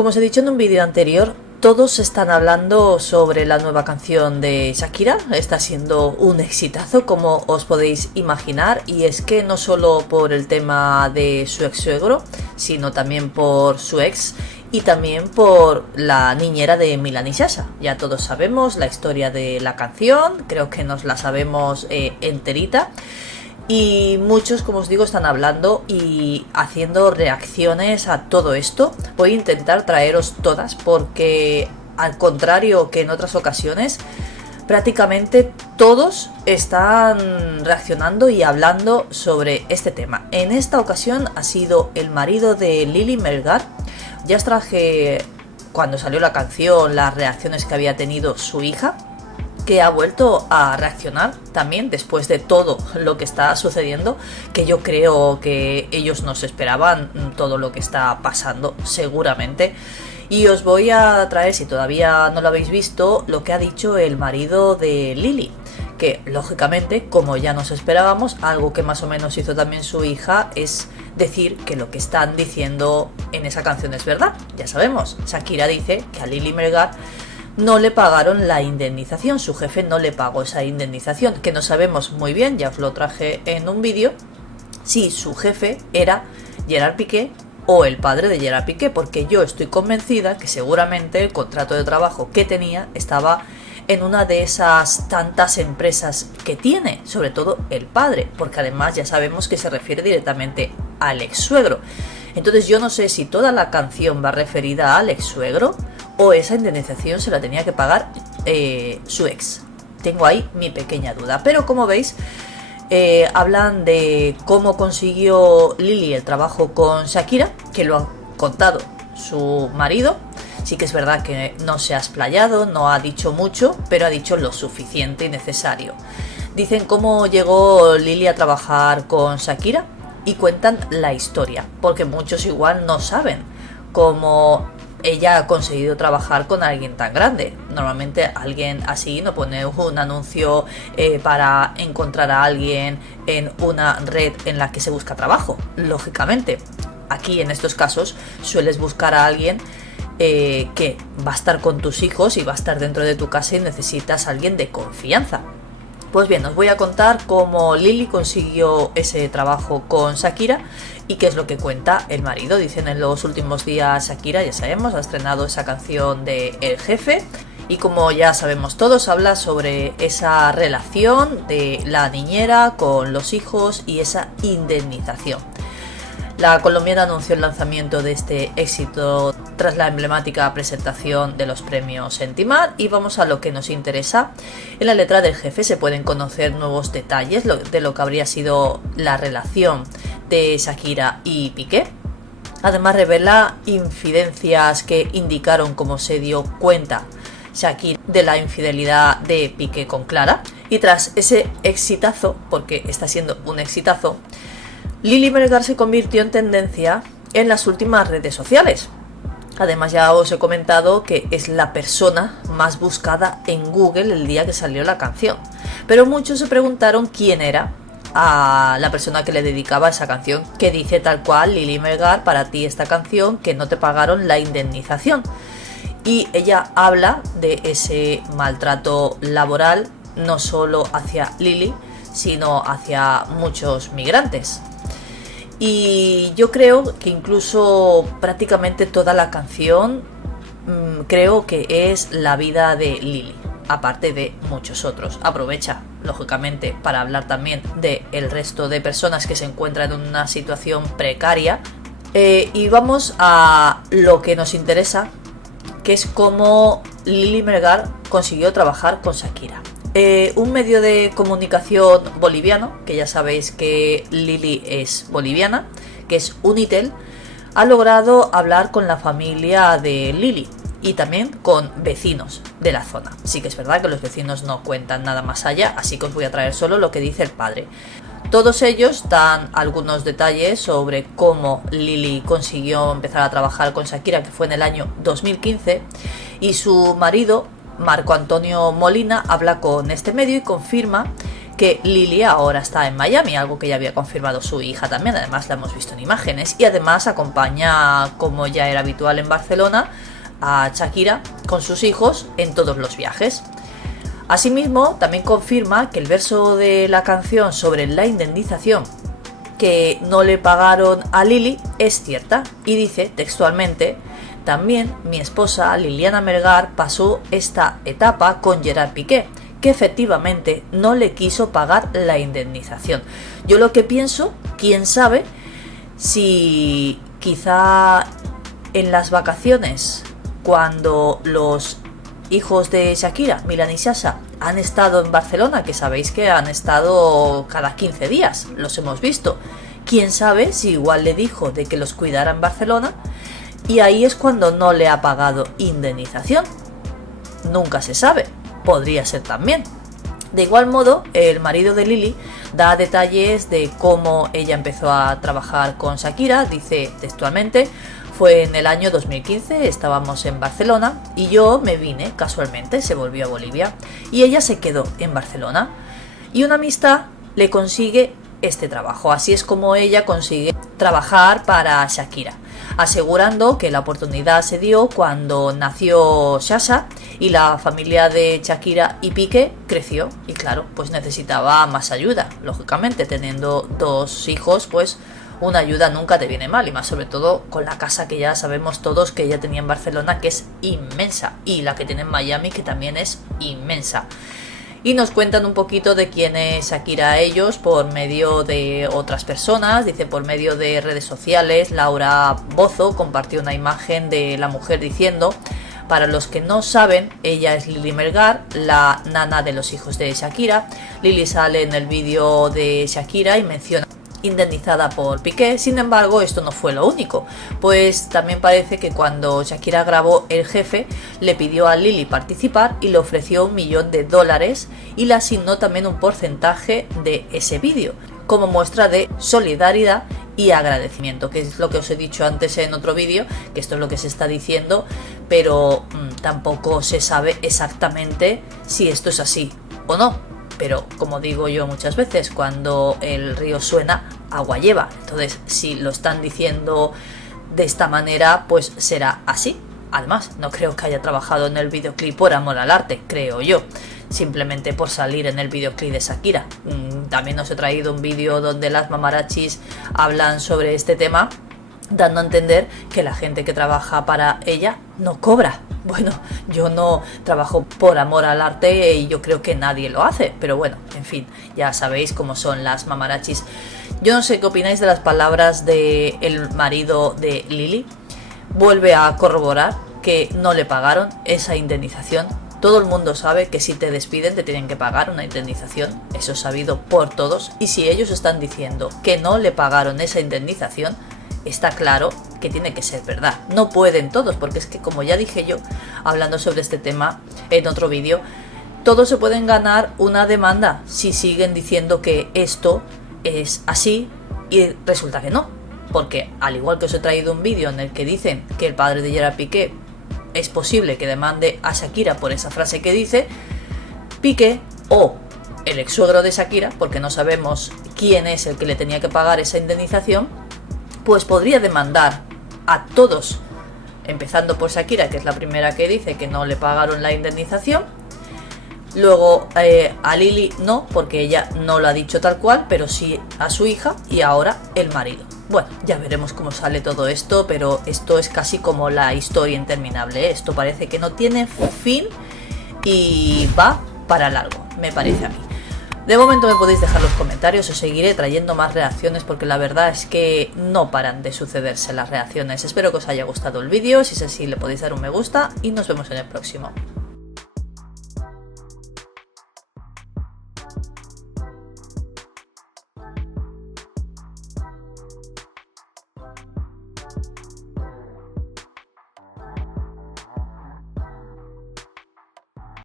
Como os he dicho en un vídeo anterior, todos están hablando sobre la nueva canción de Shakira. Está siendo un exitazo, como os podéis imaginar, y es que no solo por el tema de su ex suegro, sino también por su ex y también por la niñera de Milán y Sasha. Ya todos sabemos la historia de la canción, creo que nos la sabemos enterita. Y muchos, como os digo, están hablando y haciendo reacciones a todo esto. Voy a intentar traeros todas porque, al contrario que en otras ocasiones, prácticamente todos están reaccionando y hablando sobre este tema. En esta ocasión ha sido el marido de Lili Melgar. Ya os traje, cuando salió la canción, las reacciones que había tenido su hija, que ha vuelto a reaccionar también después de todo lo que está sucediendo, que yo creo que ellos no se esperaban todo lo que está pasando seguramente. Y os voy a traer, si todavía no lo habéis visto, lo que ha dicho el marido de Lili, que lógicamente, como ya nos esperábamos, algo que más o menos hizo también su hija es decir que lo que están diciendo en esa canción es verdad. Ya sabemos, Shakira dice que a Lili Melgar no le pagaron la indemnización, su jefe no le pagó esa indemnización, que no sabemos muy bien, ya os lo traje en un vídeo, si su jefe era Gerard Piqué o el padre de Gerard Piqué, porque yo estoy convencida que seguramente el contrato de trabajo que tenía estaba en una de esas tantas empresas que tiene, sobre todo el padre, porque además ya sabemos que se refiere directamente al ex suegro. Entonces yo no sé si toda la canción va referida al ex suegro o esa indemnización se la tenía que pagar su ex. Tengo ahí mi pequeña duda. Pero como veis, hablan de cómo consiguió Lili el trabajo con Shakira, que lo ha contado su marido. Sí que es verdad que no se ha explayado, no ha dicho mucho, pero ha dicho lo suficiente y necesario. Dicen cómo llegó Lili a trabajar con Shakira y cuentan la historia, porque muchos igual no saben cómo ella ha conseguido trabajar con alguien tan grande. Normalmente alguien así no pone un anuncio para encontrar a alguien en una red en la que se busca trabajo. Lógicamente, aquí en estos casos sueles buscar a alguien que va a estar con tus hijos y va a estar dentro de tu casa y necesitas a alguien de confianza. Pues bien, os voy a contar cómo Lili consiguió ese trabajo con Shakira y qué es lo que cuenta el marido. Dicen en los últimos días Shakira, ya sabemos, ha estrenado esa canción de El Jefe y como ya sabemos todos, habla sobre esa relación de la niñera con los hijos y esa indemnización. La colombiana anunció el lanzamiento de este éxito tras la emblemática presentación de los premios Sentimar y vamos a lo que nos interesa. En la letra del Jefe se pueden conocer nuevos detalles de lo que habría sido la relación de Shakira y Piqué. Además revela infidencias que indicaron cómo se dio cuenta Shakira de la infidelidad de Piqué con Clara. Y tras ese exitazo, porque está siendo un exitazo, Lili Melgar se convirtió en tendencia en las últimas redes sociales. Además ya os he comentado que es la persona más buscada en Google el día que salió la canción. Pero muchos se preguntaron quién era a la persona que le dedicaba esa canción, que dice tal cual: Lili Melgar, para ti esta canción, que no te pagaron la indemnización. Y ella habla de ese maltrato laboral no solo hacia Lili, sino hacia muchos migrantes. Y yo creo que incluso prácticamente toda la canción creo que es la vida de Lili, aparte de muchos otros. Aprovecha, lógicamente, para hablar también del resto de personas que se encuentran en una situación precaria. Y vamos a lo que nos interesa, que es cómo Lili Melgar consiguió trabajar con Shakira. Un medio de comunicación boliviano, que ya sabéis que Lili es boliviana, que es Unitel, ha logrado hablar con la familia de Lili y también con vecinos de la zona. Sí que es verdad que los vecinos no cuentan nada más allá, así que os voy a traer solo lo que dice el padre. Todos ellos dan algunos detalles sobre cómo Lili consiguió empezar a trabajar con Shakira, que fue en el año 2015, y su marido, Marco Antonio Molina, habla con este medio y confirma que Lily ahora está en Miami, algo que ya había confirmado su hija también, además la hemos visto en imágenes, y además acompaña, como ya era habitual en Barcelona, a Shakira con sus hijos en todos los viajes. Asimismo, también confirma que el verso de la canción sobre la indemnización que no le pagaron a Lily es cierta, y dice textualmente: también mi esposa Liliana Melgar pasó esta etapa con Gerard Piqué, que efectivamente no le quiso pagar la indemnización. Yo lo que pienso, quién sabe, si quizá en las vacaciones, cuando los hijos de Shakira, Milan y Sasha, han estado en Barcelona, que sabéis que han estado cada 15 días, los hemos visto, quién sabe si igual le dijo de que los cuidara en Barcelona, y ahí es cuando no le ha pagado indemnización. Nunca se sabe, podría ser también. De igual modo, el marido de Lily da detalles de cómo ella empezó a trabajar con Shakira. Dice textualmente: fue en el año 2015, estábamos en Barcelona y yo me vine casualmente, se volvió a Bolivia y ella se quedó en Barcelona, y una amistad le consigue este trabajo. Así es como ella consigue trabajar para Shakira, asegurando que la oportunidad se dio cuando nació Sasha y la familia de Shakira y Piqué creció, y claro, pues necesitaba más ayuda. Lógicamente, teniendo dos hijos, pues una ayuda nunca te viene mal, y más sobre todo con la casa que ya sabemos todos que ella tenía en Barcelona, que es inmensa, y la que tiene en Miami, que también es inmensa. Y nos cuentan un poquito de quién es Shakira a ellos por medio de otras personas. Dice, por medio de redes sociales, Laura Bozzo compartió una imagen de la mujer diciendo: para los que no saben, ella es Lily Melgar, la nana de los hijos de Shakira. Lily sale en el vídeo de Shakira y menciona indemnizada por Piqué. Sin embargo, esto no fue lo único, pues también parece que cuando Shakira grabó El Jefe, le pidió a Lily participar y le ofreció $1 millón y le asignó también un porcentaje de ese vídeo como muestra de solidaridad y agradecimiento, que es lo que os he dicho antes en otro vídeo, que esto es lo que se está diciendo, pero tampoco se sabe exactamente si esto es así o no. Pero como digo yo muchas veces, cuando el río suena, agua lleva. Entonces, si lo están diciendo de esta manera, pues será así. Además, no creo que haya trabajado en el videoclip por amor al arte, creo yo. Simplemente por salir en el videoclip de Shakira. También os he traído un vídeo donde las mamarachis hablan sobre este tema, dando a entender que la gente que trabaja para ella no cobra. Bueno, yo no trabajo por amor al arte y yo creo que nadie lo hace, pero bueno, en fin, ya sabéis cómo son las mamarachis. Yo no sé qué opináis de las palabras del marido de Lily. Vuelve a corroborar que no le pagaron esa indemnización. Todo el mundo sabe que si te despiden te tienen que pagar una indemnización, eso es sabido por todos, y si ellos están diciendo que no le pagaron esa indemnización, está claro que tiene que ser verdad. No pueden todos, porque es que, como ya dije yo hablando sobre este tema en otro vídeo, todos se pueden ganar una demanda si siguen diciendo que esto es así y resulta que no. Porque al igual que os he traído un vídeo en el que dicen que el padre de Gerard Piqué es posible que demande a Shakira por esa frase que dice, Piqué o el ex suegro de Shakira, porque no sabemos quién es el que le tenía que pagar esa indemnización, pues podría demandar a todos, empezando por Shakira, que es la primera que dice que no le pagaron la indemnización. Luego a Lily no, porque ella no lo ha dicho tal cual, pero sí a su hija y ahora el marido. Bueno, ya veremos cómo sale todo esto, pero esto es casi como la historia interminable, ¿eh? Esto parece que no tiene fin y va para largo, me parece a mí. De momento me podéis dejar los comentarios, os seguiré trayendo más reacciones porque la verdad es que no paran de sucederse las reacciones. Espero que os haya gustado el vídeo, si es así le podéis dar un me gusta y nos vemos en el próximo.